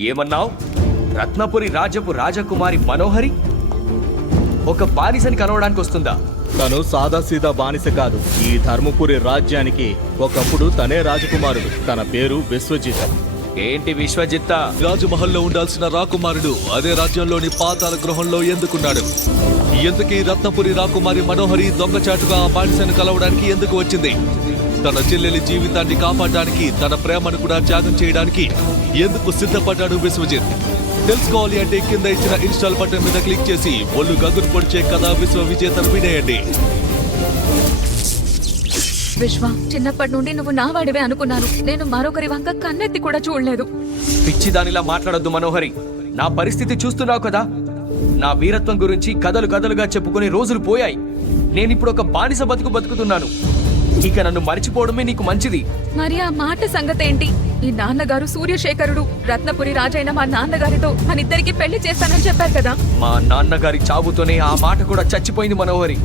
ఏమన్నావు? రత్నపురి రాజపు రాజకుమారి మనోహరి? ఒక బానిసని కలవడానికి వస్తుందా తను సాదాసీదా బానిస కాదు. ఈ ధర్మపురి రాజ్యానికి ఒకప్పుడు తనే రాజకుమారుడు. తన పేరు విశ్వజిత్. ఏంటి విశ్వజిత్త? రాజమహల్లో ఉండాల్సిన రాకుమారుడు అదే రాజ్యంలోని పాతాల గృహంలో ఎందుకున్నాడు? ఎందుకు ఈ రత్నపురి రాకుమారి మనోహరి దొంగచాటుగా ఆ బానిసను కలవడానికి ఎందుకు వచ్చింది? తన చెల్లెలి జీవితాన్ని కాపాడడానికి తన ప్రేమను కూడా త్యాగం చేయడానికి ఎందుకు సిద్ధపడ్డాడు విశ్వజిత్? తెలుసుకోవాలి అంటే కింద ఇచ్చిన ఇన్స్టాల్ బటన్ మీద క్లిక్ చేసి ఒళ్ళు గగురు పొడిచే కథ విశ్వ విజేతను వినేయండి. విశ్వ చిన్నప్పటి నుండి నువ్వు నా వాడివే అనుకున్నాను. నేను మరొకరి వంక కన్నెత్తి కూడా చూడలేదు. పిచ్చి దానిలా మాట్లాడొద్దు మనోహరి. నా పరిస్థితి చూస్తున్నావు కదా? నా వీరత్వం గురించి కథలు కథలుగా చెప్పుకునే రోజులు పోయాయి. నేనిప్పుడు ఒక బానిస బతుకు బతుకుతున్నాను. ఇక నన్ను మర్చిపోవడమే నీకు మంచిది. మరి ఆ మాట సంగతేంటి? ఈ నాన్నగారు సూర్యశేఖరుడు రత్నపురి రాజైన మా నాన్నగారితో మన ఇద్దరికి పెళ్ళి చేస్తానని చెప్పారు కదా? మా నాన్నగారి చావుతోనే ఆ మాట కూడా చచ్చిపోయింది మనోహరి.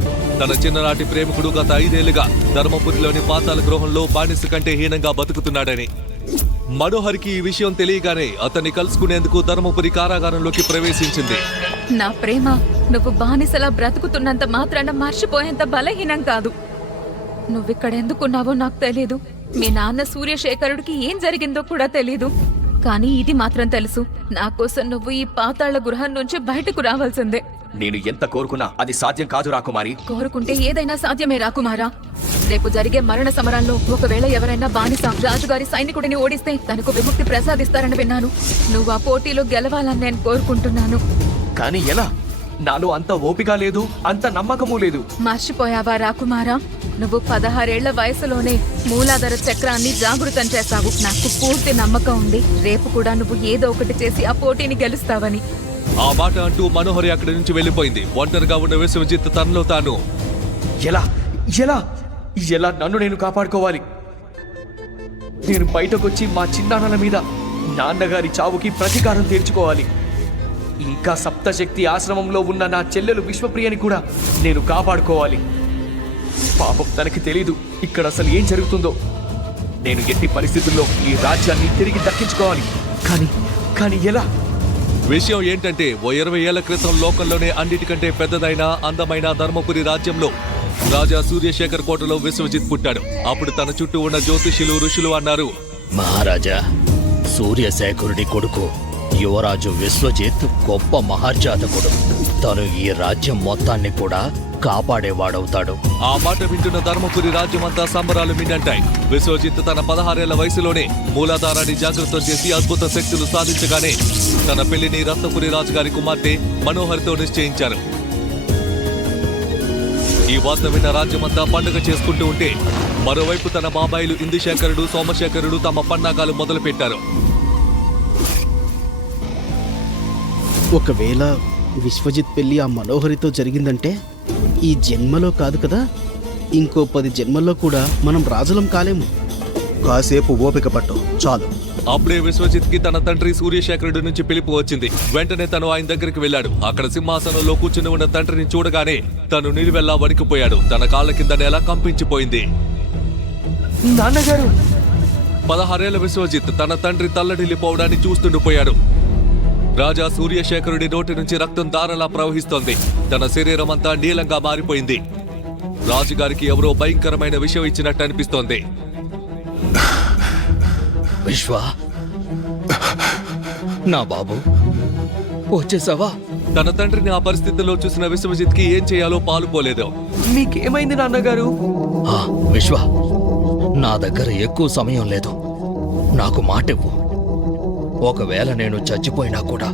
తన చిన్ననాటి ప్రేమికుడు గత ఐదేళ్ళుగా ధర్మపురిలోని పాతాల గృహంలో బానిస కంటే హీనంగా బతుకుతున్నాడని. మనోహర్కి ఈ విషయం తెలియగానే అతన్ని కలుసుకునేందుకు ధర్మపురి కారాగారంలోకి ప్రవేశించింది. నా ప్రేమ నువ్వు బానిసలా బ్రతుకుతున్నంత మాత్రాన మర్చిపోయేంత బలహీనం కాదు. నువ్విక్కడెందుకున్నావో నాకు తెలీదు. మీ నాన్న సూర్యశేఖరుడికి ఏం జరిగిందో కూడా తెలీదు. కానీ ఇది మాత్రం తెలుసు. నా కోసం నువ్వు ఈ పాతాళ గృహం నుంచి బయటకు రావాల్సిందే. నేను ఎంత కోరుకున్నా అది సాధ్యం కాదు రాకుమారి. కోరుకుంటే ఏదైనా సాధ్యమే రాకుమారా. రేపు జరిగే మరణ సమరాల్లో ఒకవేళ ఎవరైనా బానిస రాజుగారి సైనికుడిని ఓడిస్తే తనకు విముక్తి ప్రసాదిస్తారని విన్నాను. నువ్వు ఆ పోటీలో గెలవాలని నేను కోరుకుంటున్నాను. కానీ ఎలా? నాలో అంత ఓపిక లేదు అంత నమ్మకము లేదు. మర్చిపోయావా రాకుమారా? నువ్వు పదహారేళ్ళ వయసులోనే మూలాధార చక్రాన్ని జాగృతం చేశావు. నాకు పూర్తి నమ్మకం ఉంది. రేపు కూడా నువ్వు ఏదో ఒకటి చేసి ఆ పోటీని గెలుస్తావని. ఆ మాట అంటూ మనోహరి అక్కడి నుంచి వెళ్ళిపోయింది ఒంటరిగా ఉన్న విశ్వజిత్ తనలో తాను. ఎలా? ఎలా? ఎలా నన్ను నేను కాపాడుకోవాలి? నేను బయటకొచ్చి మా చిన్నాన్నల మీద నాన్నగారి చావుకి ప్రతీకారం తీర్చుకోవాలి. ఇంకా సప్తశక్తి ఆశ్రమంలో ఉన్న నా చెల్లెలు విశ్వప్రియని కూడా నేను కాపాడుకోవాలి. పాపం తనకి తెలీదు ఇక్కడ అసలు ఏం జరుగుతుందో. నేను ఎట్టి పరిస్థితుల్లో ఈ రాజ్యాన్ని తిరిగి దక్కించుకోవాలి. కానీ కానీ ఎలా? విషయం ఏంటంటే ఓ ఇరవై ఏళ్ళ క్రితం లోకంలోనే అన్నిటికంటే పెద్దదైన అందమైన ధర్మపురి రాజ్యంలో రాజా సూర్యశేఖర్ కోటలో విశ్వజిత్ పుట్టాడు. అప్పుడు తన చుట్టూ ఉన్న జ్యోతిషులు ఋషులు అన్నారు మహారాజా సూర్యశేఖరుడి కొడుకు యువరాజు విశ్వజిత్ గొప్ప మహర్జాతకుడు. తను ఈ రాజ్యం మొత్తాన్ని కూడా కాపాడేవాడవుతాడు. ఆ మాట వింటున్న ధర్మపురి రాజ్యమంతా సంబరాలు మిన్నంటాయి. విశ్వజిత్ తన పదహారేళ్ళ వయసులోనే మూలాధారాన్ని జాగ్రత్త చేసి అద్భుత శక్తులు సాధించగానే తన పెళ్ళిని రత్నపురి రాజుగారి కుమార్తె మనోహర్తో నిశ్చయించారు. ఈ వార్త విన్న రాజ్యమంతా పండుగ చేసుకుంటూ ఉంటే మరోవైపు తన బాబాయిలు ఇందుశేఖరుడు సోమశేఖరుడు తమ పన్నాగాలు మొదలుపెట్టారు. ఒకవేళ విశ్వజిత్ పెళ్ళి ఆ మనోహరితో జరిగిందంటే ఈ జన్మలో కాదు కదా? ఇంకో పది జన్మల్లో కూడా మనం రాజులం కాలేము. కాసేపు ఓపిక పట్టు చాలు. అప్పుడే విశ్వజిత్కి తన తండ్రి సూర్యశేఖరుడి నుంచి పిలుపు వచ్చింది. వెంటనే తను ఆయన దగ్గరికి వెళ్ళాడు. అక్కడ సింహాసనంలో కూర్చుని ఉన్న తండ్రిని చూడగానే తను నిలువెల్లా వణికిపోయాడు. తన కాళ్ళ కింద నేల కంపించిపోయింది. నాన్నగారు! పదహారేళ్ళ విశ్వజిత్ తన తండ్రి తల్లడిల్లిపోవడాన్ని చూస్తుండిపోయాడు. రాజా సూర్యశేఖరుడి నోటి నుంచి రక్తం దారలా ప్రవహిస్తోంది. తన శరీరం అంతా నీలంగా మారిపోయింది. రాజుగారికి ఎవరో భయంకరమైన విషయం ఇచ్చినట్టు అనిపిస్తోంది. విశ్వ నా బాబు వచ్చేసావా? తన తండ్రిని ఆ పరిస్థితిలో చూసిన విశ్వజిత్కి ఏం చేయాలో పాలుపోలేదు మీకేమైంది నాన్నగారు? విశ్వ నా దగ్గర ఎక్కువ సమయం లేదు. నాకు మాటివ్వు. ఒకవేళ నేను చచ్చిపోయినా కూడా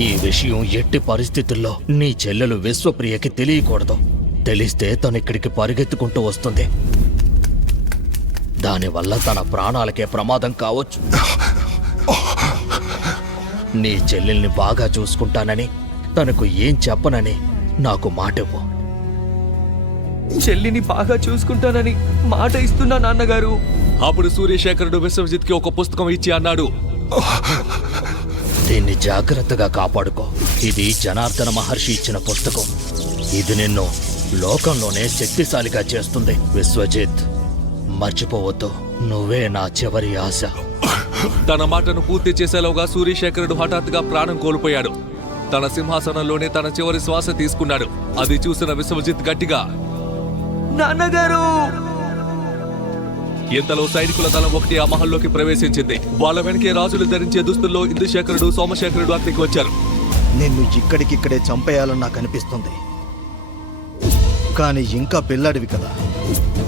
ఈ విషయం ఎట్టి పరిస్థితుల్లో నీ చెల్లెలు విశ్వప్రియకి తెలియకూడదు. తెలిస్తే తను ఇక్కడికి పరిగెత్తుకుంటూ వస్తుంది. దానివల్ల తన ప్రాణాలకే ప్రమాదం కావచ్చు. నీ చెల్లెల్ని బాగా చూసుకుంటానని తనకు ఏం చెప్పనని నాకు మాటివ్వు. చెల్లిని బాగా చూసుకుంటానని మాట ఇస్తున్నా నాన్నగారు. అప్పుడు సూర్యశేఖరుడు విశ్వజిత్కి ఒక పుస్తకం ఇచ్చి అన్నాడు. దీన్ని జాగ్రత్తగా కాపాడుకో. ఇది జనార్దన మహర్షి ఇచ్చిన పుస్తకం. ఇది నిన్ను లోకంలోనే శక్తిశాలిగా చేస్తుంది విశ్వజిత్. మర్చిపోవద్దు. నువ్వే నా చివరి ఆశ. తన మాటను పూర్తి చేసేలోగా సూర్యశేఖరుడు హఠాత్తుగా ప్రాణం కోల్పోయాడు. తన సింహాసనంలోనే తన చివరి శ్వాస తీసుకున్నాడు. అది చూసిన విశ్వజిత్ గట్టిగా నాన్నగారు! ఇంతలో సైనికుల దళం ఒకటి ఆ మహల్లోకి ప్రవేశించింది. వాళ్ళ వెనకే రాజులు ధరించే దుస్తుల్లో ఇందుశేఖరుడు సోమశేఖరుడు అక్కడికి వచ్చారు. నిన్ను ఇక్కడికిక్కడే చంపేయాలని నాకు అనిపిస్తుంది. కానీ ఇంకా పిల్లాడివి కదా.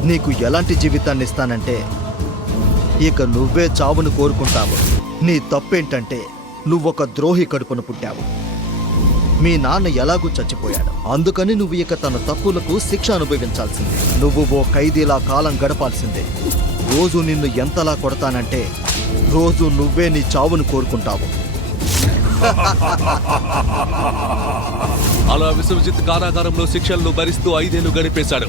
నీకు ఎలాంటి జీవితాన్ని ఇస్తానంటే ఇక నువ్వే చావును కోరుకుంటావు. నీ తప్పేంటంటే నువ్వొక ద్రోహి కడుపున పుట్టావు. మీ నాన్న ఎలాగూ చచ్చిపోయాడు. అందుకని నువ్వు ఇక తన తప్పులకు శిక్ష అనుభవించాల్సిందే. నువ్వు ఓ ఖైదీలా కాలం గడపాల్సిందే. రోజు నిన్ను ఎంతలా కొడతానంటే రోజు నువ్వే నీ చావును కోరుకుంటావు. అలా విశ్వజిత్ కారాగారంలో శిక్షలను భరిస్తూ ఐదేళ్ళు గడిపేశాడు.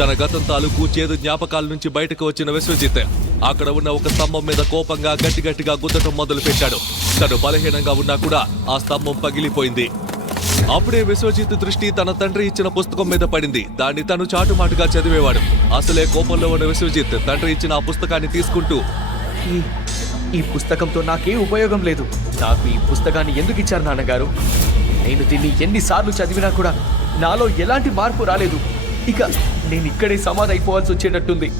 తన గతం తాలూకు చేదు జ్ఞాపకాల నుంచి బయటకు వచ్చిన విశ్వజిత్ అక్కడ ఉన్న ఒక స్తంభం మీద కోపంగా గట్టి గట్టిగా గుద్దటం మొదలు పెట్టాడు తను బలహీనంగా ఉన్నా కూడా ఆ స్తంభం పగిలిపోయింది. అప్పుడే విశ్వజిత్ దృష్టి తన తండ్రి ఇచ్చిన పుస్తకం మీద పడింది. దాన్ని తను చాటుమాటుగా చదివేవాడు. అసలే కోపంలో ఉన్న విశ్వజిత్ తండ్రి ఇచ్చిన ఆ పుస్తకాన్ని తీసుకుంటూ ఈ పుస్తకంతో నాకే ఉపయోగం లేదు. నాకు ఈ పుస్తకాన్ని ఎందుకు ఇచ్చారు నాన్నగారు? నేను దీన్ని ఎన్నిసార్లు చదివినా కూడా నాలో ఎలాంటి మార్పు రాలేదు. ఇక నేను ఇక్కడే సమాధి అయిపోవాల్సి వచ్చేటట్టుంది.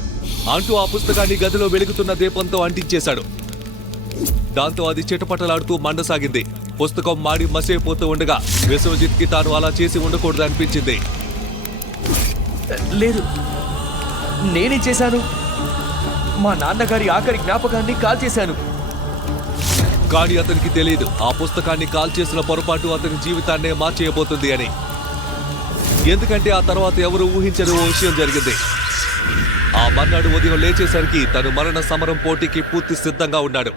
అంటూ ఆ పుస్తకాన్ని గదిలో వెలుగుతున్న దీపంతో అంటించేశాడు. దాంతో అది చిటపటలాడుతూ మండసాగింది. పుస్తకం మాడి మసైపోతూ ఉండగా విశ్వజిత్కి తాను అలా చేసి ఉండకూడదు అనిపించింది. లేదు. నేనే చేశాను? మా నాన్నగారి ఆఖరి జ్ఞాపకాన్ని కాల్ చేశాను కానీ అతనికి తెలియదు ఆ పుస్తకాన్ని కాల్ చేసిన పొరపాటు అతని జీవితాన్నే మార్చేయబోతుంది అని. ఎందుకంటే ఆ తర్వాత ఎవరు ఊహించని ఓ విషయం జరిగింది. ఆ మర్నాడు ఉదయం లేచేసరికి తను మరణ సమరం పోటీకి పూర్తి సిద్ధంగా ఉన్నాడు.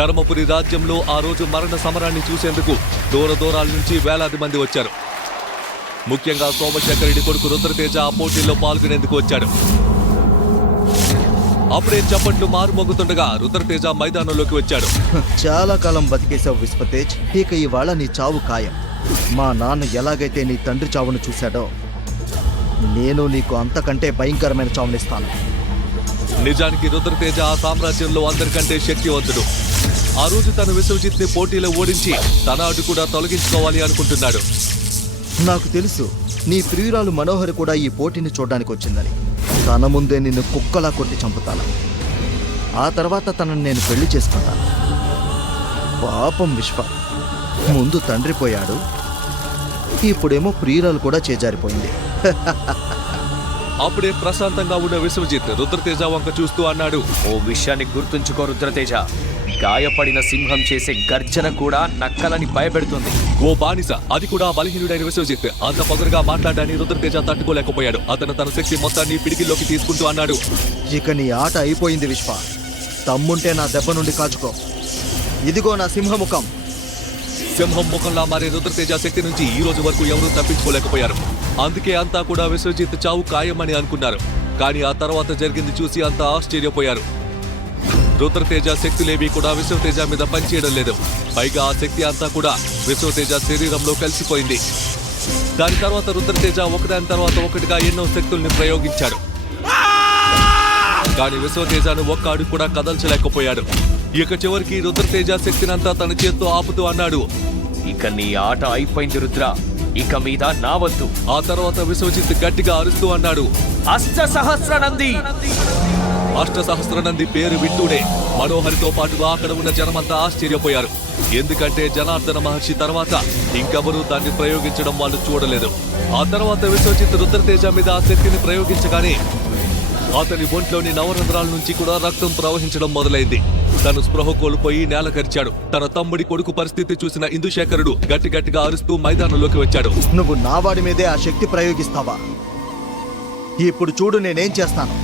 ధర్మపురి రాజ్యంలో ఆ రోజు మరణ సమరాన్ని చూసేందుకు దూర దూరాల నుంచి వేలాది మంది వచ్చారు. ముఖ్యంగా సోమశేఖరుడి కొడుకు రుద్రతేజ ఆ పోటీల్లో పాల్గొనేందుకు వచ్చాడు. అప్పుడే చప్పట్లు మారుమోగుతుండగా రుద్రతేజ మైదానంలోకి వచ్చాడు. చాలా కాలం బతికేశావు విశ్వతేజ్ ఇక ఇవాళ నీ చావు ఖాయం. మా నాన్న ఎలాగైతే నీ తండ్రి చావును చూశాడో నేను నీకు అంతకంటే భయంకరమైన చావునిస్తాను. నిజానికి రుద్రతేజ ఆ సామ్రాజ్యంలో అందరికంటే శక్తివంతుడు. ఆ రోజు తన విశ్వజిత్ని పోటీలో ఓడించి తన అటు కూడా తొలగించుకోవాలి అనుకుంటున్నాడు. నాకు తెలుసు నీ ప్రియురాలు మనోహరి కూడా ఈ పోటీని చూడడానికి వచ్చిందని. తన ముందే నిన్ను కుక్కలా కొట్టి చంపుతాను. ఆ తర్వాత తనని నేను పెళ్ళి చేసుకుంటాను. పాపం విశ్వ. ముందు తండ్రి పోయాడు. ఇప్పుడేమో ప్రియురాలు కూడా చేజారిపోయింది. అప్పుడే ప్రశాంతంగా ఉన్న విశ్వజిత్ రుద్రతేజ వంక చూస్తూ అన్నాడు. ఓ విషయాన్ని గుర్తుంచుకో రుద్రతేజ. గాయపడిన సింహం చేసే గర్జన కూడా నక్కలని భయపెడుతుంది. ఓ బానిస అది కూడా బలహీనుడైన విశ్వజిత్. అంత పొగరుగా మాట్లాడని రుద్రతేజ తట్టుకోలేకపోయాడు. అతను తన శక్తి మొత్తాన్ని పిడికిల్లోకి తీసుకుంటూ అన్నాడు. ఇక నీ ఆట అయిపోయింది విశ్వ. తమ్ముంటే నా దెబ్బ నుండి కాచుకో. ఇదిగో నా సింహముఖం. సింహం ముఖంలా మారే రుద్రతేజ శక్తి నుంచి ఈ రోజు వరకు ఎవరూ తప్పించుకోలేకపోయారు. అందుకే అంతా కూడా విశ్వజిత్ చావు ఖాయమని అనుకున్నారు. కానీ ఆ తర్వాత జరిగింది చూసి అంతా ఆశ్చర్యపోయారు. రుద్రతేజ శక్తులేవి కూడా విశ్వతేజ మీద పనిచేయడం లేదు. పైగా ఆ శక్తి అంతా కూడా విశ్వతేజ శరీరంలో కలిసిపోయింది. దాని తర్వాత రుద్రతేజ ఒకదాని తర్వాత ఒకటిగా ఎన్నో శక్తుల్ని ప్రయోగించాడు. కానీ విశ్వతేజను ఒక్క అడుగు కూడా కదల్చలేకపోయాడు. ఇక చివరికి రుద్రతేజ శక్తినంతా తన చేత్తో ఆపుతూ అన్నాడు. ఇక నీ ఆట అయిపోయింది రుద్ర. ఇక మీద నా వద్దు ఆ తర్వాత విశ్వజిత్ గట్టిగా అరుస్తూ అన్నాడు. అష్ట సహస్ర నంది. అష్ట సహస్రనంది పేరు వింటూనే మనోహరితో పాటుగా అక్కడ ఉన్న జనమంతా ఆశ్చర్యపోయారు. ఎందుకంటే జనార్దన మహర్షి తర్వాత ఇంకెవరూ దాన్ని ప్రయోగించడం వాళ్ళు చూడలేదు. ఆ తర్వాత విశ్వజిత్ రుద్రతేజ మీద ఆ శక్తిని ప్రయోగించగానే అతని ఒంట్లోని నవరంధ్రాల నుంచి కూడా రక్తం ప్రవహించడం మొదలైంది. తను స్పృహ కోల్పోయి నేల కరిచాడు. తన తమ్ముడి కొడుకు పరిస్థితి చూసిన ఇందుశేఖరుడు గట్టి గట్టిగా అరుస్తూ మైదానంలోకి వచ్చాడు. నువ్వు నావాడి మీదే ఆ శక్తి ప్రయోగిస్తావా? ఇప్పుడు చూడు నేనేం చేస్తాను.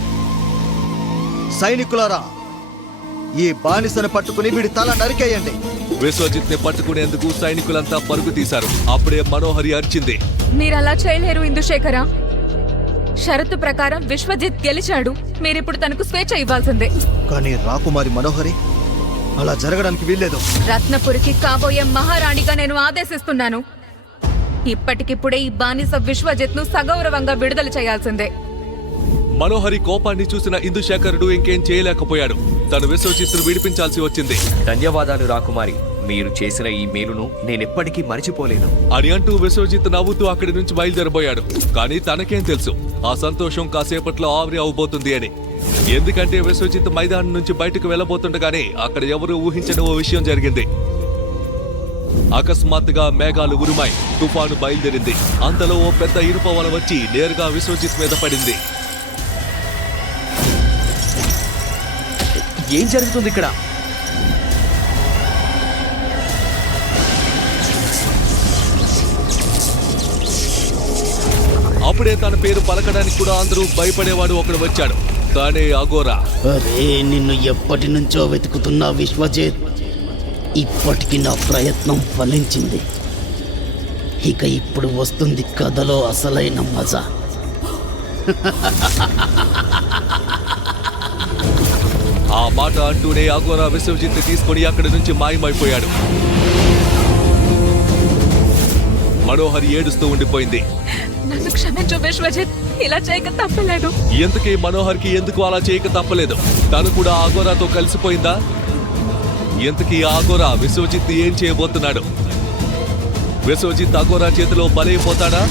సైనికులారా ఈ బానిసను పట్టుకుని వీడి తల నరికేయండి. విశ్వజిత్ని పట్టుకునేందుకు సైనికులంతా పరుగు తీశారు. అప్పుడే మనోహరి అరిచింది. మీరు అలా చేయలేరు ఇందుశేఖర. షరతు ప్రకారం విశ్వజిత్ గెలిచాడు. మీరిప్పుడు తనకు స్వేచ్ఛ ఇవ్వాల్సిందే. కానీ రాకుమారి మనోహరి అలా జరగడానికి వీల్లేదు. రత్నపురికి కాబోయే మహారాణిగా నేను ఆదేశిస్తున్నాను. ఇప్పటికిప్పుడే ఈ బానిస విశ్వజిత్ను సగౌరవంగా విడుదల చేయాల్సిందే. మనోహరి కోపాన్ని చూసిన ఇందుశేఖరుడు ఇంకేం చేయలేకపోయాడు. తను విశ్వజిత్తును విడిపించాల్సి వచ్చింది. ధన్యవాదాలు రాకుమారి. మీరు చేసిన ఈ మేలును నేనెప్పటికీ మర్చిపోలేను. అని అంటూ విశ్వజిత్ నవ్వుతూ అక్కడి నుంచి బయలుదేరబోయాడు. కానీ తనకేం తెలుసు. ఆ సంతోషం కాసేపట్లో ఆవిరి అవబోతుంది అని. ఎందుకంటే విశ్వజిత్ మైదానం నుంచి బయటకు వెళ్ళబోతుండగానే అక్కడ ఎవరు ఊహించని ఓ విషయం జరిగింది. అకస్మాత్తుగా మేఘాలు ఉరుమాయి తుఫాను బయలుదేరింది. అంతలో ఓ పెద్ద ఇనుప వల వచ్చి నేరుగా విశ్వజిత్ మీద పడింది. ఏం జరుగుతుంది ఇక్కడ? అప్పుడే తన పేరు పలకడానికి కూడా అందరూ భయపడేవాడు ఒకడు వచ్చాడు. తానే అగోరా. అరే నిన్ను ఎప్పటి నుంచో వెతుకుతున్నా విశ్వజిత్. ఇప్పటికి నా ప్రయత్నం ఫలించింది. ఇక ఇప్పుడు వస్తుంది కథలో అసలైన మజా. ఆ మాట అంటూనే అగోరా విశ్వజిత్ తీసుకొని అక్కడి నుంచి మాయమైపోయాడు. మనోహరి ఏడుస్తూ ఉండిపోయింది. నన్ను క్షమించు విశ్వజిత్ ఇలా చేయక తప్పలేదు. ఎంతకీ మనోహర్కి ఎందుకు అలా చేయక తప్పలేదు? తను కూడా ఆగోరాతో కలిసిపోయిందా? ఎంతకీ ఆగోరా విశ్వజిత్ ఏం చేయబోతున్నాడు? విశ్వజిత్ అగోరా చేతిలో బలైపోతాడా?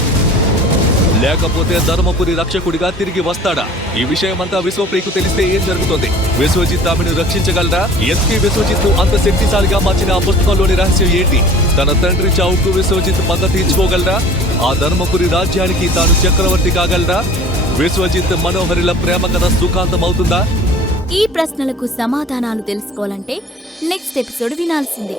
లేకపోతే ధర్మపురి రక్షకుడిగా తిరిగి వస్తాడా? ఈ విషయమంతా విశ్వప్రియకు తెలిస్తే ఏం జరుగుతుంది? విశ్వజిత్ ఆమెను రక్షించగలరా? ఎస్కే విశ్వజిత్ అంత శక్తిశాలిగా మార్చిన ఆ పుస్తకంలోని రహస్యం ఏంటి? తన తండ్రి చావుకు విశ్వజిత్ మద్దతు ఇచ్చుకోగలరా? ఆ ధర్మపురి రాజ్యానికి తాను చక్రవర్తి కాగలరా? విశ్వజిత్ మనోహరిల ప్రేమ కథ సుఖాంతం అవుతుందా ఈ ప్రశ్నలకు సమాధానాలు తెలుసుకోవాలంటే నెక్స్ట్ ఎపిసోడ్ వినాల్సిందే.